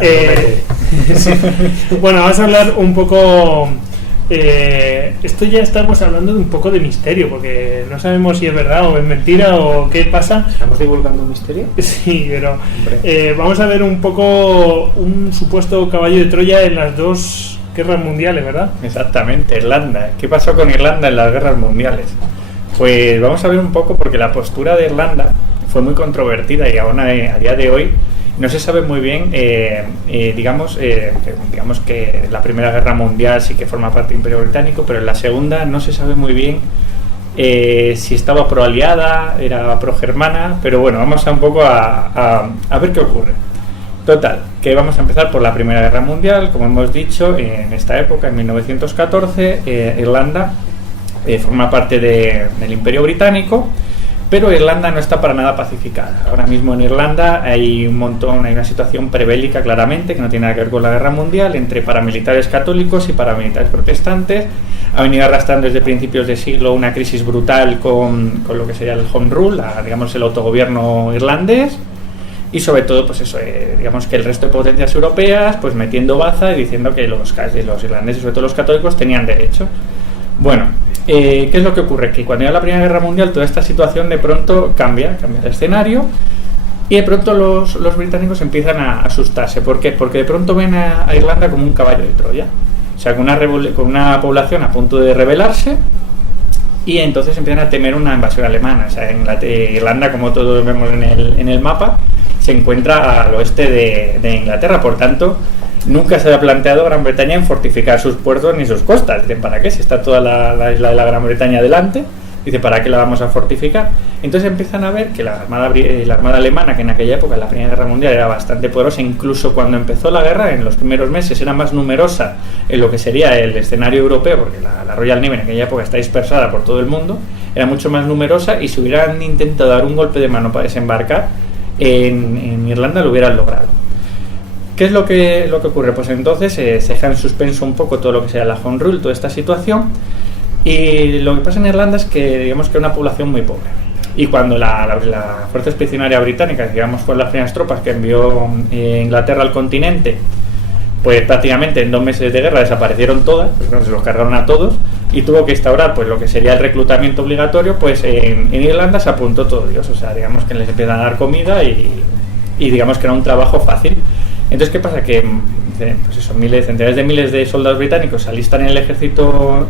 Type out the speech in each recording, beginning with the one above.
Sí. Bueno, vamos a hablar un poco... esto ya estamos hablando de un poco de misterio, porque no sabemos si es verdad o es mentira o qué pasa. ¿Estamos divulgando un misterio? Sí, pero vamos a ver un poco un supuesto caballo de Troya en las dos guerras mundiales, ¿verdad? Exactamente, Irlanda. ¿Qué pasó con Irlanda en las guerras mundiales? Pues vamos a ver un poco, porque la postura de Irlanda fue muy controvertida y aún a día de hoy no se sabe muy bien, digamos que la Primera Guerra Mundial sí que forma parte del Imperio Británico, pero en la Segunda no se sabe muy bien si estaba pro-aliada, era pro-germana, pero bueno, vamos a un poco a ver qué ocurre. Total, que vamos a empezar por la Primera Guerra Mundial. Como hemos dicho, en esta época, en 1914, Irlanda forma parte del Imperio Británico, pero Irlanda no está para nada pacificada. Ahora mismo en Irlanda hay una situación prebélica claramente, que no tiene nada que ver con la guerra mundial, entre paramilitares católicos y paramilitares protestantes. Ha venido arrastrando desde principios de siglo una crisis brutal con lo que sería el Home Rule, digamos el autogobierno irlandés, y sobre todo pues eso, digamos que el resto de potencias europeas pues metiendo baza y diciendo que los irlandeses, sobre todo los católicos, tenían derecho. Bueno, ¿qué es lo que ocurre? Que cuando llega la Primera Guerra Mundial toda esta situación de pronto cambia el escenario, y de pronto los británicos empiezan a asustarse. ¿Por qué? Porque de pronto ven a Irlanda como un caballo de Troya, o sea, con una población a punto de rebelarse, y entonces empiezan a temer una invasión alemana. O sea, Irlanda, como todos vemos en el mapa, se encuentra al oeste de Inglaterra, por tanto nunca se había planteado Gran Bretaña en fortificar sus puertos ni sus costas. Dicen, ¿para qué? Si está toda la isla de la Gran Bretaña delante, dice, ¿para qué la vamos a fortificar? Entonces empiezan a ver que la armada alemana, que en aquella época, en la Primera Guerra Mundial, era bastante poderosa, incluso cuando empezó la guerra, en los primeros meses era más numerosa en lo que sería el escenario europeo, porque la Royal Navy en aquella época está dispersada por todo el mundo, era mucho más numerosa, y si hubieran intentado dar un golpe de mano para desembarcar en Irlanda, lo hubieran logrado. ¿Qué es lo que ocurre? Pues entonces se deja en suspenso un poco todo lo que sea la Home Rule, toda esta situación, y lo que pasa en Irlanda es que digamos que es una población muy pobre, y cuando la Fuerza Expedicionaria Británica, digamos, fue las primeras tropas que envió Inglaterra al continente, pues prácticamente en 2 meses de guerra desaparecieron todas, pues se los cargaron a todos, y tuvo que instaurar pues lo que sería el reclutamiento obligatorio. Pues en Irlanda se apuntó todo Dios, o sea, digamos que les empiezan a dar comida y digamos que era un trabajo fácil. Entonces, ¿qué pasa? Que pues eso, centenares de miles de soldados británicos se alistan en el ejército,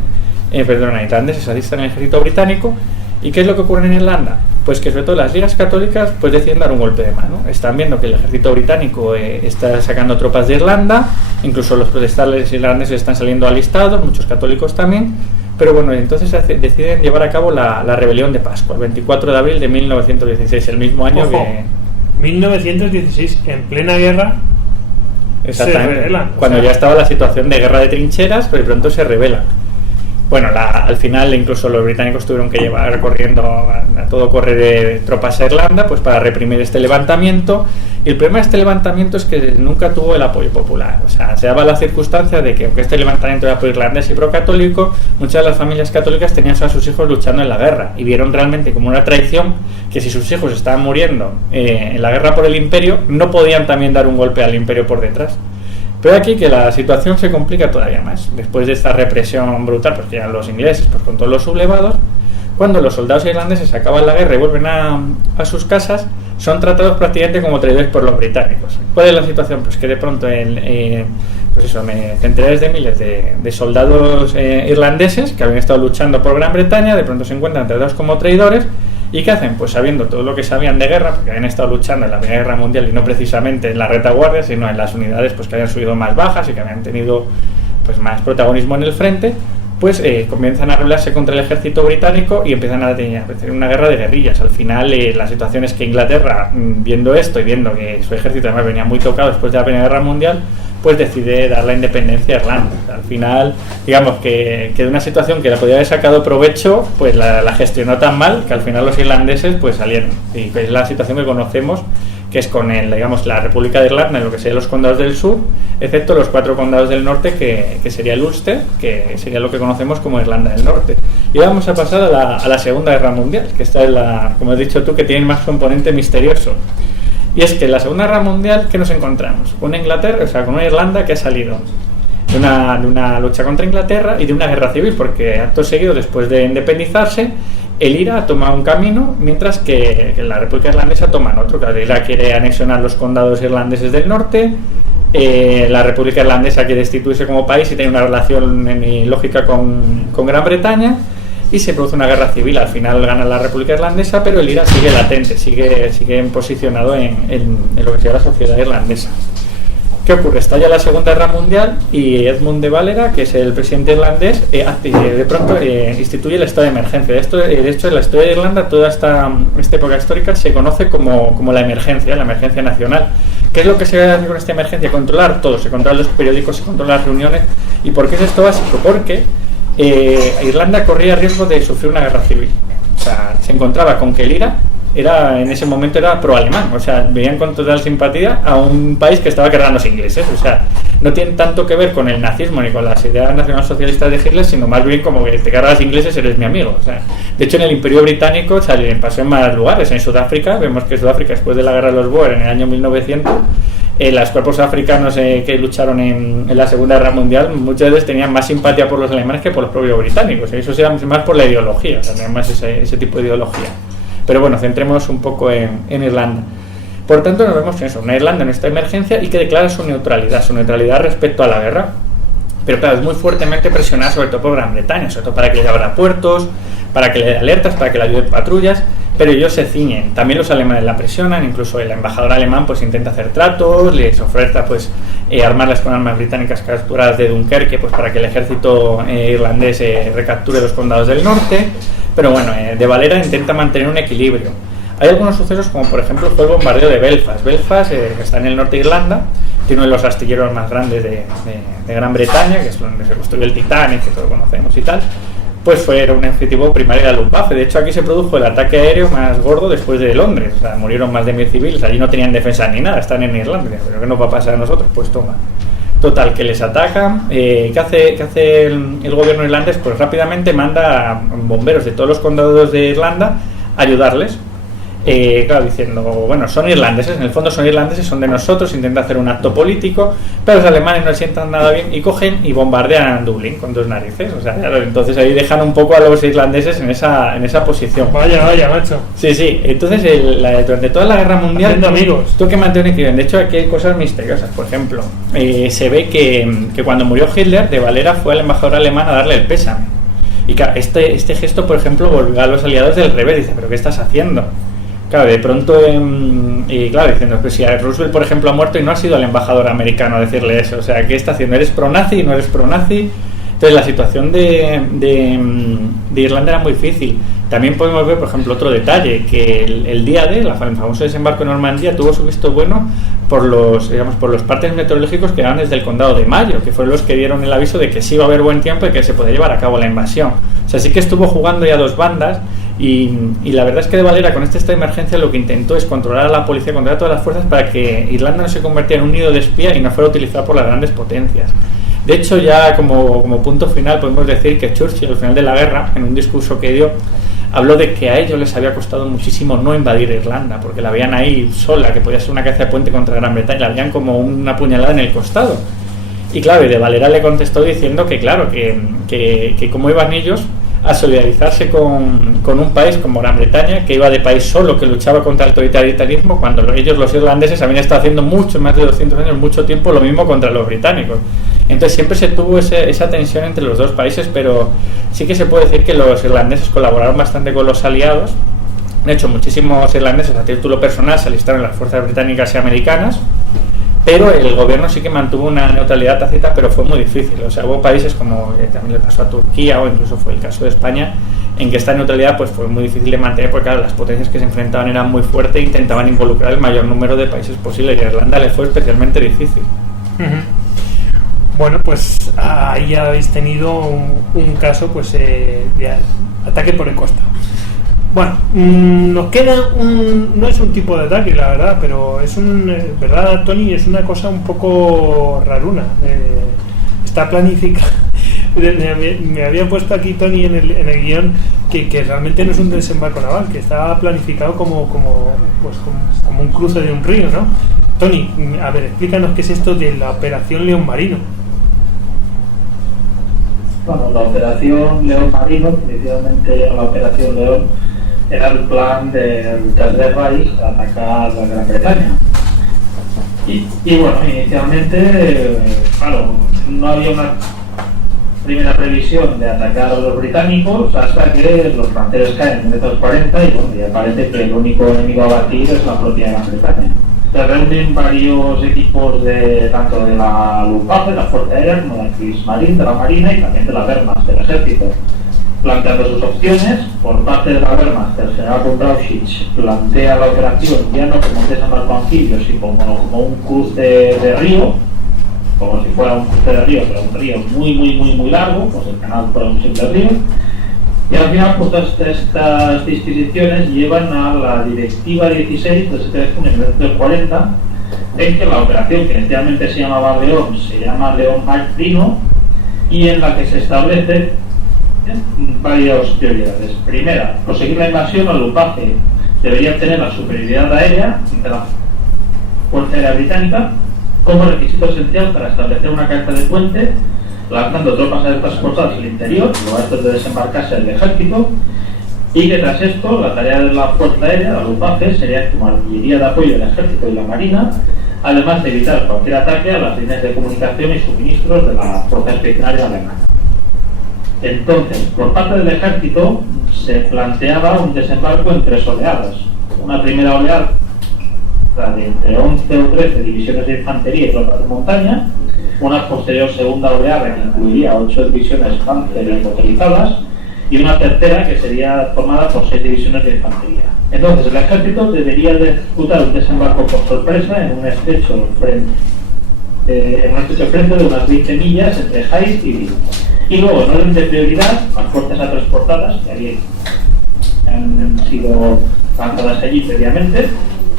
irlandeses se alistan en el ejército británico. ¿Y qué es lo que ocurre en Irlanda? Pues que sobre todo las ligas católicas pues deciden dar un golpe de mano. Están viendo que el ejército británico está sacando tropas de Irlanda, incluso los protestantes irlandeses están saliendo alistados, muchos católicos también, pero bueno, entonces deciden llevar a cabo la rebelión de Pascua, el 24 de abril de 1916, el mismo año. Ojo, que 1916, en plena guerra. Exactamente, se rebelan, cuando ya estaba la situación de guerra de trincheras, pero de pronto se rebelan. Bueno, al final incluso los británicos tuvieron que llevar corriendo a todo correr de tropas a Irlanda pues para reprimir este levantamiento, y el problema de este levantamiento es que nunca tuvo el apoyo popular. O sea, se daba la circunstancia de que aunque este levantamiento era pro-irlandés y pro-católico, muchas de las familias católicas tenían a sus hijos luchando en la guerra, y vieron realmente como una traición que si sus hijos estaban muriendo en la guerra por el imperio, no podían también dar un golpe al imperio por detrás. Pero aquí que la situación se complica todavía más. Después de esta represión brutal, pues que llegan los ingleses pues con todos los sublevados, cuando los soldados irlandeses acaban la guerra y vuelven a sus casas, son tratados prácticamente como traidores por los británicos. ¿Cuál es la situación? Pues que de pronto centenares de miles de soldados irlandeses que habían estado luchando por Gran Bretaña, de pronto se encuentran tratados como traidores. ¿Y qué hacen? Pues sabiendo todo lo que sabían de guerra, porque habían estado luchando en la Primera Guerra Mundial y no precisamente en la retaguardia, sino en las unidades pues que habían subido más bajas y que habían tenido pues más protagonismo en el frente, pues comienzan a rebelarse contra el ejército británico y empiezan a tener una guerra de guerrillas. Al final la situación es que Inglaterra, viendo esto y viendo que su ejército además venía muy tocado después de la Primera Guerra Mundial, pues decide dar la independencia a Irlanda. Al final, digamos que de una situación que la podía haber sacado provecho, pues la gestionó tan mal que al final los irlandeses pues salieron. Y es la situación que conocemos, que es con la República de Irlanda en lo que serían los condados del sur, excepto los 4 condados del norte, que sería el Ulster, que sería lo que conocemos como Irlanda del Norte. Y vamos a pasar a la Segunda Guerra Mundial, que esta es como has dicho tú, que tiene más componente misterioso. Y es que en la Segunda Guerra Mundial, ¿qué nos encontramos? Una Inglaterra, o sea, con una Irlanda que ha salido de una lucha contra Inglaterra y de una guerra civil, porque acto seguido, después de independizarse, el IRA toma un camino, mientras que la República Irlandesa toma otro. Claro, el IRA quiere anexionar los condados irlandeses del norte, la República Irlandesa quiere destituirse como país y tiene una relación lógica con Gran Bretaña, y se produce una guerra civil. Al final gana la República Irlandesa, pero el IRA sigue latente, sigue posicionado en lo que sería la sociedad irlandesa. ¿Qué ocurre? Estalla la Segunda Guerra Mundial y Edmund de Valera, que es el presidente irlandés, de pronto instituye el estado de emergencia. De hecho, en la historia de Irlanda, toda esta época histórica se conoce como la emergencia nacional. ¿Qué es lo que se hace con esta emergencia? Controlar todo, se controlan los periódicos, se controlan las reuniones. ¿Y por qué es esto básico? Porque Irlanda corría riesgo de sufrir una guerra civil. O sea, se encontraba con que el IRA en ese momento era pro-alemán, o sea, veían con total simpatía a un país que estaba cargando a los ingleses. O sea, no tiene tanto que ver con el nazismo ni con las ideas nacionalsocialistas de Hitler, sino más bien como que te cargas a los ingleses, eres mi amigo. O sea, de hecho, en el Imperio Británico pasó en más lugares. En Sudáfrica, vemos que Sudáfrica, después de la guerra de los Boer en el año 1900, los cuerpos africanos que lucharon en la Segunda Guerra Mundial, muchas veces tenían más simpatía por los alemanes que por los propios británicos. Eso era más por la ideología, o sea, tenían más ese tipo de ideología. Pero bueno, centrémonos un poco en Irlanda. Por tanto, nos vemos en eso, una Irlanda en esta emergencia y que declara su neutralidad respecto a la guerra. Pero claro, es muy fuertemente presionada sobre todo por Gran Bretaña, sobre todo para que le abra puertos, para que le dé alertas, para que le ayude patrullas, pero ellos se ciñen. También los alemanes la presionan, incluso el embajador alemán pues intenta hacer tratos, les ofrece pues armarlas con armas británicas capturadas de Dunkerque pues para que el ejército irlandés recapture los condados del norte. Pero bueno, de Valera intenta mantener un equilibrio. Hay algunos sucesos como por ejemplo fue el bombardeo de Belfast. Belfast, que está en el norte de Irlanda, tiene uno de los astilleros más grandes de Gran Bretaña, que es donde se construyó el Titanic, que todos conocemos y tal. Pues era un objetivo primario de la Luftwaffe. De hecho, aquí se produjo el ataque aéreo más gordo después de Londres. O sea, murieron más de 1000 civiles. Allí no tenían defensa ni nada, están en Irlanda. ¿Pero qué nos va a pasar a nosotros? Pues toma. Total, que les atacan. ¿Qué hace el gobierno irlandés? Pues rápidamente manda a bomberos de todos los condados de Irlanda a ayudarles. Claro, diciendo, bueno, son irlandeses, en el fondo son irlandeses, son de nosotros, intenta hacer un acto político, pero los alemanes no se sientan nada bien y cogen y bombardean Dublín con dos narices. O sea, claro, entonces ahí dejan un poco a los irlandeses en esa posición. Vaya, macho. Sí, entonces durante toda la guerra mundial tuvo que mantener un equilibrio. De hecho, aquí hay cosas misteriosas. Por ejemplo, se ve que cuando murió Hitler, de Valera fue al embajador alemán a darle el pésame. Y claro, este gesto, por ejemplo, volvió a los aliados del revés. Dice, ¿pero qué estás haciendo? Claro, de pronto, diciendo, pues si Roosevelt, por ejemplo, ha muerto y no ha sido el embajador americano a decirle eso, o sea, ¿qué está haciendo? ¿Eres pro-nazi y no eres pro-nazi? Entonces, la situación de Irlanda era muy difícil. También podemos ver, por ejemplo, otro detalle, que el día el famoso desembarco en Normandía tuvo su visto bueno por los partes meteorológicos que eran desde el condado de Mayo, que fueron los que dieron el aviso de que sí iba a haber buen tiempo y que se podía llevar a cabo la invasión. O sea, sí que estuvo jugando ya dos bandas. Y la verdad es que de Valera con este estado de emergencia lo que intentó es controlar a la policía, controlar a todas las fuerzas para que Irlanda no se convirtiera en un nido de espía y no fuera utilizada por las grandes potencias. De hecho, ya como punto final podemos decir que Churchill al final de la guerra, en un discurso que dio, habló de que a ellos les había costado muchísimo no invadir Irlanda, porque la veían ahí sola, que podía ser una cabeza de puente contra Gran Bretaña, la veían como una puñalada en el costado. Y claro, de Valera le contestó diciendo que claro, que como iban ellos a solidarizarse con un país como Gran Bretaña, que iba de país solo, que luchaba contra el autoritarismo, cuando ellos, los irlandeses, habían estado haciendo mucho, más de 200 años, mucho tiempo, lo mismo contra los británicos. Entonces siempre se tuvo esa tensión entre los dos países, pero sí que se puede decir que los irlandeses colaboraron bastante con los aliados. De hecho, muchísimos irlandeses a título personal se alistaron en las fuerzas británicas y americanas, pero el gobierno sí que mantuvo una neutralidad tácita, pero fue muy difícil. O sea, hubo países como que también le pasó a Turquía, o incluso fue el caso de España, en que esta neutralidad pues fue muy difícil de mantener, porque claro, las potencias que se enfrentaban eran muy fuertes e intentaban involucrar el mayor número de países posible, y a Irlanda le fue especialmente difícil. Bueno, pues ahí ya habéis tenido un caso pues de ataque por el costado. Bueno, nos queda no es un tipo de ataque, la verdad, pero es ¿verdad, Tony? Es una cosa un poco raruna. Está planificado. Me había puesto aquí Tony en el guión que realmente no es un desembarco naval, que estaba planificado como un cruce de un río, ¿no? Tony, a ver, explícanos qué es esto de la Operación León Marino. Bueno, la Operación León Marino, inicialmente la Operación León, era el plan del Tercer Reich de atacar la Gran Bretaña. Y bueno, inicialmente, claro, no había una primera previsión de atacar a los británicos hasta que los franceses caen en 1940 y bueno, ya parece que el único enemigo a batir es la propia Gran Bretaña. Se reúnen varios equipos tanto de la Luftwaffe, de la Fuerza Aérea, como de la Kriegsmarine, de la Marina y también de la Wehrmacht, del Ejército, planteando sus opciones. Por parte de la Wehrmacht, el general von Brauchitsch plantea la operación ya no como un desembarco anfibio, sino como un cruce de río, como si fuera un cruce de río, pero un río muy largo, pues el canal fuera un simple río. Y al final, pues todas estas disquisiciones llevan a la Directiva 16 del 7 de junio de 1940, en que la operación, que inicialmente se llamaba León, se llama León Marino, y en la que se establecen varias prioridades. Primera, conseguir la invasión. La Luftwaffe debería tener la superioridad aérea de la Fuerza Aérea Británica como requisito esencial para establecer una carta de puente, lanzando tropas aéreas transportadas al interior, luego antes de desembarcarse el ejército, y que tras esto la tarea de la Fuerza Aérea, la Luftwaffe, sería como artillería de apoyo del ejército y la marina, además de evitar cualquier ataque a las líneas de comunicación y suministros de la Fuerza Expedicionaria Alemana. Entonces, por parte del ejército se planteaba un desembarco en 3 oleadas. Una primera oleada de entre 11 o 13 divisiones de infantería y tropas de montaña, una posterior segunda oleada que incluiría 8 divisiones Panzer y motorizadas, y una tercera que sería formada por 6 divisiones de infantería. Entonces, el ejército debería de ejecutar un desembarco por sorpresa en un estrecho frente de unas 20 millas entre Heiß y Wien. Y luego, en orden de prioridad, las fuerzas transportadas que han sido lanzadas allí previamente,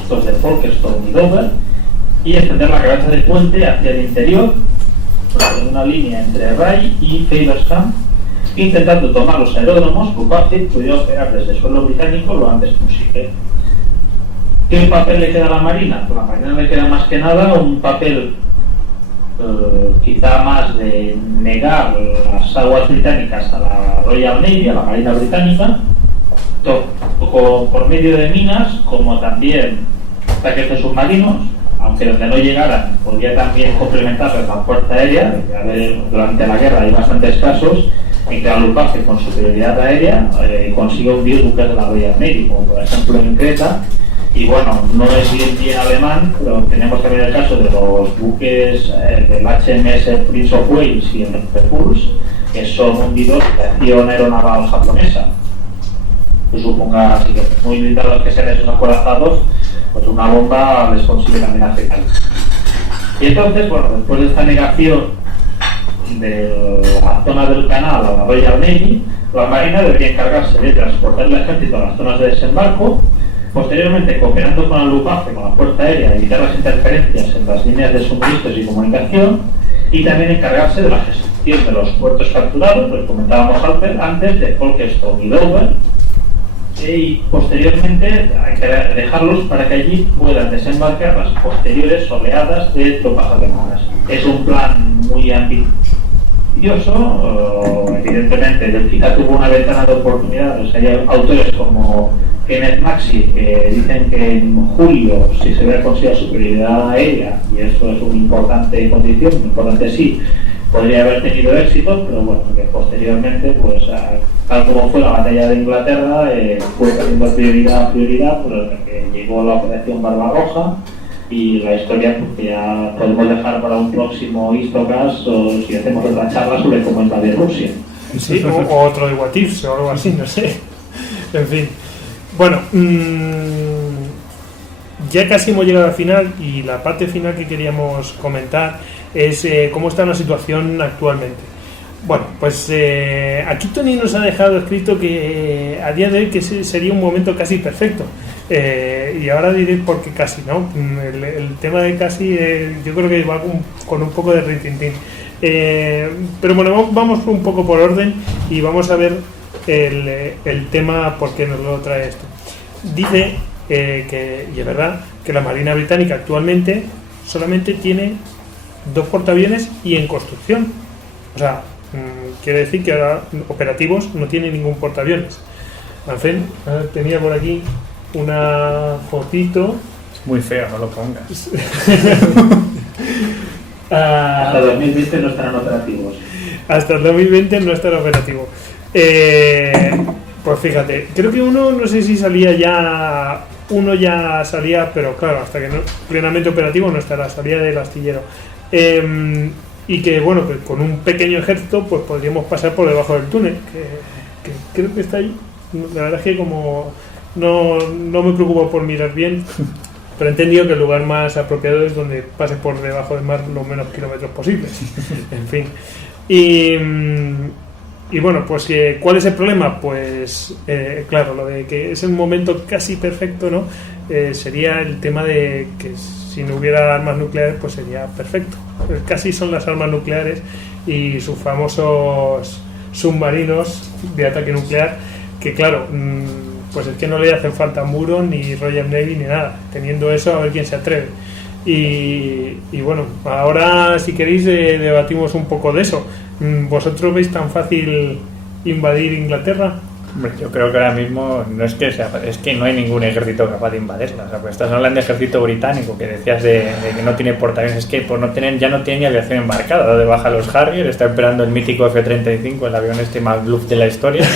los de Folkestone y Dover, y extender la cabeza del puente hacia el interior, en una línea entre Ray y Feilbersham, intentando tomar los aeródromos que Buffett pudiera operar desde el suelo británico lo antes posible. ¿Qué papel le queda a la Marina? Pues a la Marina le queda más que nada un papel quizá más de negar las aguas británicas a la Royal Navy, a la Marina Británica, por medio de minas, como también ataques de submarinos, aunque donde no llegaran podría también complementarles la Fuerza Aérea. Durante la guerra hay bastantes casos en que la Luftwaffe, con superioridad aérea, consigue hundir buques de la Royal Navy, como por ejemplo en Creta. Y bueno, no es bien alemán, pero tenemos también el caso de los buques del HMS Prince of Wales y el Repulse, que son hundidos de acción aeronaval japonesa. Pues suponga, así que muy blindados que sean esos acorazados, pues una bomba les consigue también afectar. Y entonces, bueno, después de esta negación de la zona del canal a la Royal Navy, la Marina debería encargarse de transportar el ejército a las zonas de desembarco. Posteriormente, cooperando con la Luftwaffe, con la Fuerza Aérea, evitar las interferencias en las líneas de suministros y comunicación, y también encargarse de la gestión de los puertos capturados, pues comentábamos antes, de Folkestone y Dover, y posteriormente dejarlos para que allí puedan desembarcar las posteriores oleadas de tropas alemanas. Es un plan muy ambicioso, evidentemente el FICA tuvo una ventana de oportunidades. Hay autores como Kenneth Maxi que dicen que en julio, si se hubiera conseguido superioridad aérea, y eso es una importante condición, importante sí, podría haber tenido éxito, pero bueno, que posteriormente, pues tal como fue la batalla de Inglaterra, fue teniendo prioridad, pero que llegó la operación Barbarroja, y la historia, pues, ya podemos dejar para un próximo Histocast, o si hacemos otra charla sobre cómo invadir Rusia. Sí, o otro de What Ifs o algo así, no sé. En fin. Bueno, ya casi hemos llegado al final, y la parte final que queríamos comentar es cómo está la situación actualmente. Bueno, pues aquí Tony nos ha dejado escrito que a día de hoy que sería un momento casi perfecto. Y ahora diré por qué casi, ¿no? El tema de casi yo creo que va con un poco de rintintín. Pero bueno, vamos un poco por orden y vamos a ver el tema por qué nos lo trae esto. Dice que, y es verdad, que la Marina Británica actualmente solamente tiene 2 portaaviones y en construcción. O sea, quiere decir que ahora operativos no tiene ningún portaaviones. Anfen, tenía por aquí una fotito. Es muy feo, no lo pongas. Hasta 2020 no estarán operativos. Hasta el 2020 no estará operativo. Pues fíjate, creo que no sé si uno ya salía, pero claro, hasta que no plenamente operativo no estará, salía del astillero. Y que bueno, que con un pequeño ejército pues podríamos pasar por debajo del túnel, que creo que está ahí. La verdad es que como no me preocupo por mirar bien, pero he entendido que el lugar más apropiado es donde pase por debajo del mar los menos kilómetros posibles. En fin. Y bueno, pues ¿cuál es el problema? Pues claro, lo de que es el momento casi perfecto, ¿no? Sería el tema de que si no hubiera armas nucleares, pues sería perfecto. Casi son las armas nucleares y sus famosos submarinos de ataque nuclear, que claro, pues es que no le hacen falta muros ni Royal Navy ni nada. Teniendo eso, a ver quién se atreve. Y bueno, ahora si queréis debatimos un poco de eso. ¿Vosotros veis tan fácil invadir Inglaterra? Hombre, yo creo que ahora mismo no es que sea, es que no hay ningún ejército capaz de invadirla. O sea, pues estás hablando de ejército británico, que decías de que no tiene portaaviones, es que por ya no tiene ni aviación embarcada, donde baja los Harrier, está esperando el mítico F-35, el avión más bluff de la historia.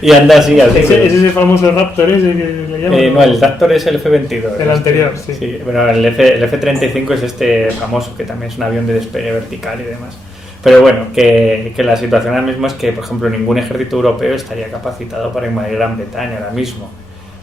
Y anda así. ¿Es ese famoso Raptor ese que le llaman? No, el Raptor es el F-22. El anterior, sí. Sí. Bueno, el F-35 es este famoso, que también es un avión de despegue vertical y demás. Pero bueno, que la situación ahora mismo es que, por ejemplo, ningún ejército europeo estaría capacitado para invadir Gran Bretaña ahora mismo.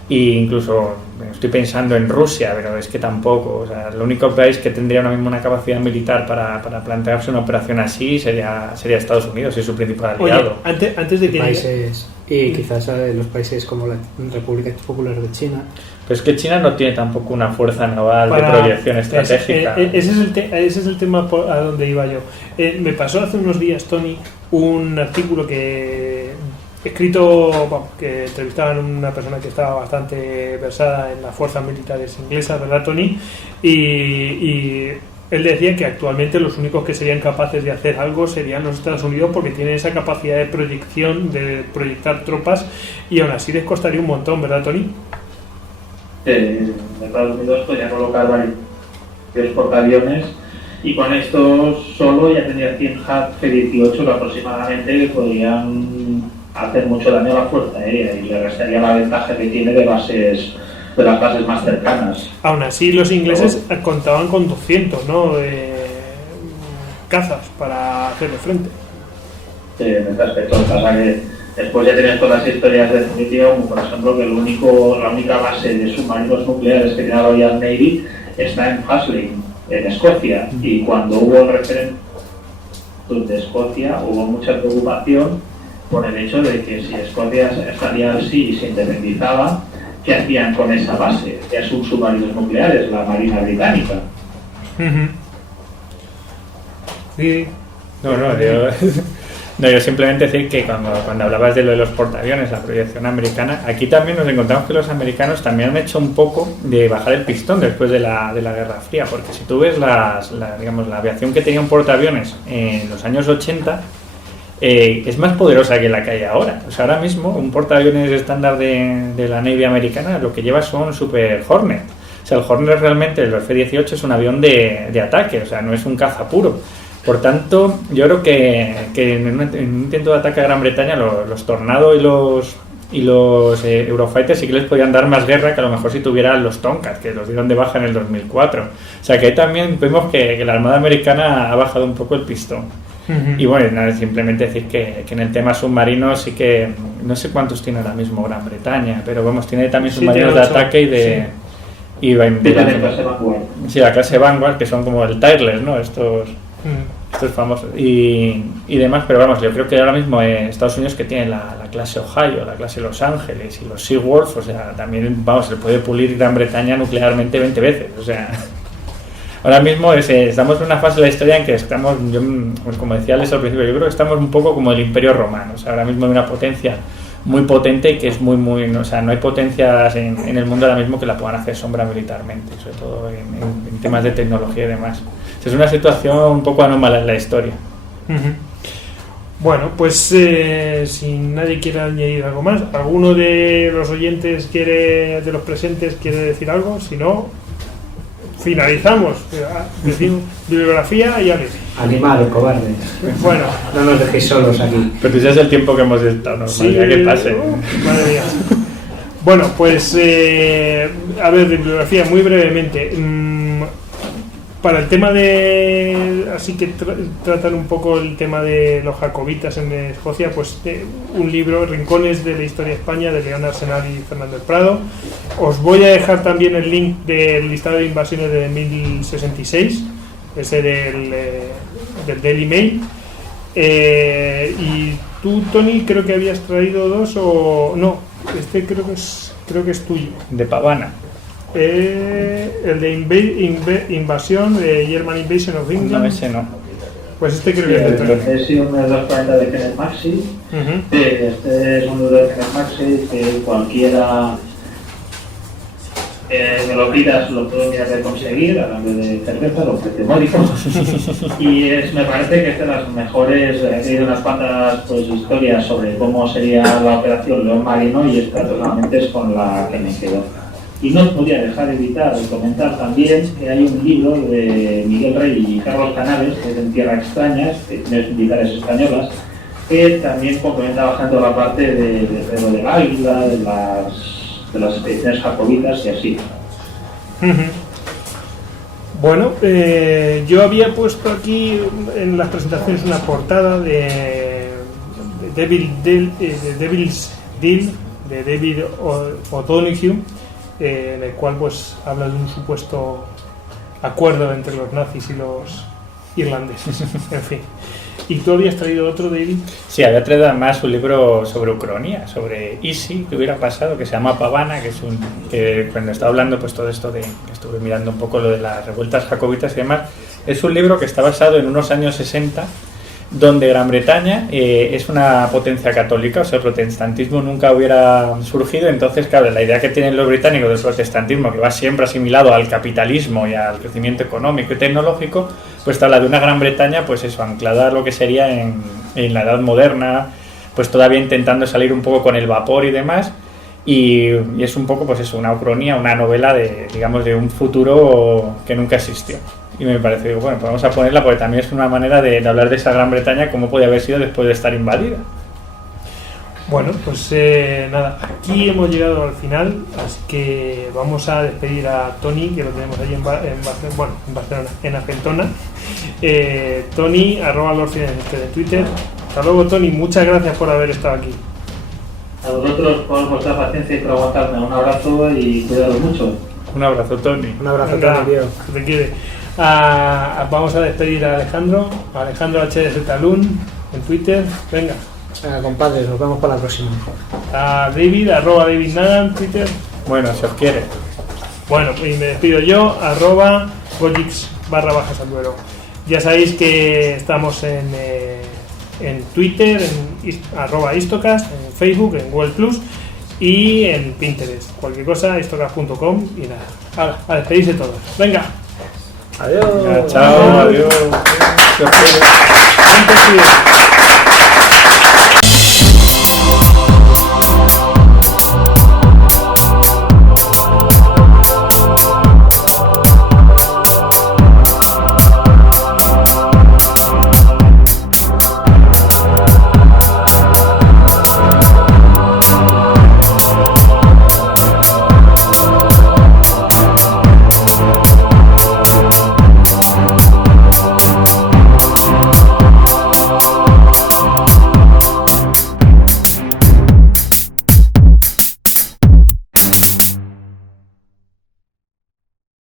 Y incluso estoy pensando en Rusia, pero es que tampoco. O sea, el único país que tendría ahora mismo una capacidad militar para plantearse una operación así sería Estados Unidos, es su principal aliado. Oye, antes de que países y quizás los países como la República Popular de China. Pero es que China no tiene tampoco una fuerza naval de proyección estratégica. Ese es el tema a donde iba yo. Me pasó hace unos días, Tony, un artículo que que entrevistaban a una persona que estaba bastante versada en las fuerzas militares inglesas, ¿verdad, Tony? Y él decía que actualmente los únicos que serían capaces de hacer algo serían los Estados Unidos, porque tienen esa capacidad de proyección, de proyectar tropas, y aún así les costaría un montón, ¿verdad, Tony? Estados Unidos podría colocar varios portaaviones, y con esto solo ya tendría 100 F-18 que aproximadamente podrían hacer mucho daño a la fuerza aérea, y le restaría la ventaja que tiene de las bases más cercanas. Aún así, los ingleses contaban con 200, ¿no? Cazas para hacerle frente. Sí, en este aspecto pasa que después ya tienes todas las historias de definitiva, como por ejemplo que la única base de submarinos nucleares que tiene la Royal Navy está en Hasling, en Escocia, y cuando hubo el referéndum de Escocia hubo mucha preocupación por el hecho de que si Escocia estaría así y se independizaba, ¿qué hacían con esa base de submarinos nucleares, la Marina Británica? Sí. Yo simplemente decir que cuando hablabas de lo de los portaaviones, la proyección americana, aquí también nos encontramos que los americanos también han hecho un poco de bajar el pistón después de la Guerra Fría, porque si tú ves la aviación que tenía un portaaviones en los años 80, es más poderosa que la que hay ahora. O sea, ahora mismo un portaaviones estándar de la Navy americana lo que lleva son Super Hornet. O sea, el Hornet realmente, el F-18 es un avión de ataque, o sea, no es un caza puro. Por tanto, yo creo que en un intento de ataque a Gran Bretaña los Tornado y los Eurofighters sí que les podían dar más guerra que a lo mejor si tuvieran los Tomcat, que los dieron de baja en el 2004. O sea, que ahí también vemos que la Armada Americana ha bajado un poco el pistón. Y bueno, nada, simplemente decir que en el tema submarinos sí que no sé cuántos tiene ahora mismo Gran Bretaña, pero vamos, tiene también submarinos de ataque y de... Sí. Y la clase Vanguard. Sí, la clase Vanguard, que son como el Tireless, ¿no? Estos famosos y demás, pero vamos, yo creo que ahora mismo Estados Unidos, que tiene la clase Ohio, la clase Los Ángeles y los Seawolf, o sea, también, vamos, se puede pulir Gran Bretaña nuclearmente 20 veces, o sea, Ahora mismo estamos en una fase de la historia en que estamos, pues como decía Alex al principio, yo creo que estamos un poco como el Imperio Romano. O sea, ahora mismo hay una potencia muy potente y que es muy, o sea, no hay potencias en el mundo ahora mismo que la puedan hacer sombra militarmente, sobre todo en temas de tecnología y demás. O sea, es una situación un poco anómala en la historia. Bueno, pues si nadie quiere añadir algo más, ¿alguno de los oyentes de los presentes quiere decir algo? Si no, finalizamos. Decimos bibliografía y Alex. Animal, cobarde. Bueno. No nos dejéis solos aquí. Pero tú sabes el tiempo que hemos estado, normal, Sí, ya que pase. Madre mía. Bueno, pues a ver, bibliografía, muy brevemente. Para el tema de... Así que tratan un poco el tema de los jacobitas en Escocia, pues un libro, Rincones de la Historia de España, de León Arsenal y Fernando del Prado. Os voy a dejar también el link del listado de invasiones de 1066, ese del Daily Mail. Y tú, Tony, creo que habías traído dos o... No, este creo que es tuyo. De Pavana. El de Invasión, de German Invasion of England. No, ese no. Pues este creo que es de Tony. Es uno de los 40 de Kenneth Maxi. Este es un libro de Kenneth Maxi que cualquiera me lo pidas lo puedo mirar de conseguir, hablando de cerveza, lo ofrece módico. Y me parece que es de las mejores. He leído unas cuantas historias sobre cómo sería la operación León Marino y esta totalmente es con la que me quedo. Y no podía dejar de evitar de comentar también que hay un libro de Miguel Rey y Carlos Canales, que es En Tierra Extrañas, que tiene militares españolas, que también complementa bastante la parte de Pedro del Águila, de las expediciones jacobitas y así. Bueno, yo había puesto aquí en las presentaciones una portada de Devil's Deal, de David O'Donoghue, en el cual pues habla de un supuesto acuerdo entre los nazis y los irlandeses. En fin. ¿Y tú habías traído otro, David? Sí, había traído además un libro sobre Ucrania, sobre Easy, que hubiera pasado, que se llama Pavana, que cuando estaba hablando pues todo esto de, estuve mirando un poco lo de las revueltas jacobitas y demás, es un libro que está basado en unos años 60, donde Gran Bretaña es una potencia católica, o sea, el protestantismo nunca hubiera surgido. Entonces, claro, la idea que tienen los británicos del protestantismo, que va siempre asimilado al capitalismo y al crecimiento económico y tecnológico, pues habla de una Gran Bretaña, pues eso, anclada a lo que sería en la edad moderna, pues todavía intentando salir un poco con el vapor y demás, y es un poco, pues eso, una ucronía, una novela de, digamos, de un futuro que nunca existió. Y me pareció, digo, bueno, pues vamos a ponerla porque también es una manera de hablar de esa Gran Bretaña, cómo podía haber sido después de estar invadida. Bueno, pues nada, aquí hemos llegado al final, así que vamos a despedir a Tony, que lo tenemos allí en Barcelona, en Argentona. Tony, @lordfinance de Twitter. Hasta luego, Tony, muchas gracias por haber estado aquí. A vosotros por vuestra paciencia y por aguantarme. Un abrazo y cuidaros mucho. Un abrazo, Tony. Un abrazo, Venga, Tony, tío. que te quiere. Vamos a despedir a Alejandro HDS Talún en Twitter. Venga. Venga, compadres, nos vemos para la próxima. A David, @DavidNaga en Twitter. Bueno, si os quiere. Bueno, y me despido yo, @Gojix_Salduero. Ya sabéis que estamos en Twitter, en @Istocast, en Facebook, en Google Plus y en Pinterest. Cualquier cosa, istocast.com y nada. Ahora, a despedirse todos. Venga. Adiós. Chao, adiós. Si os quiere. Antes y después.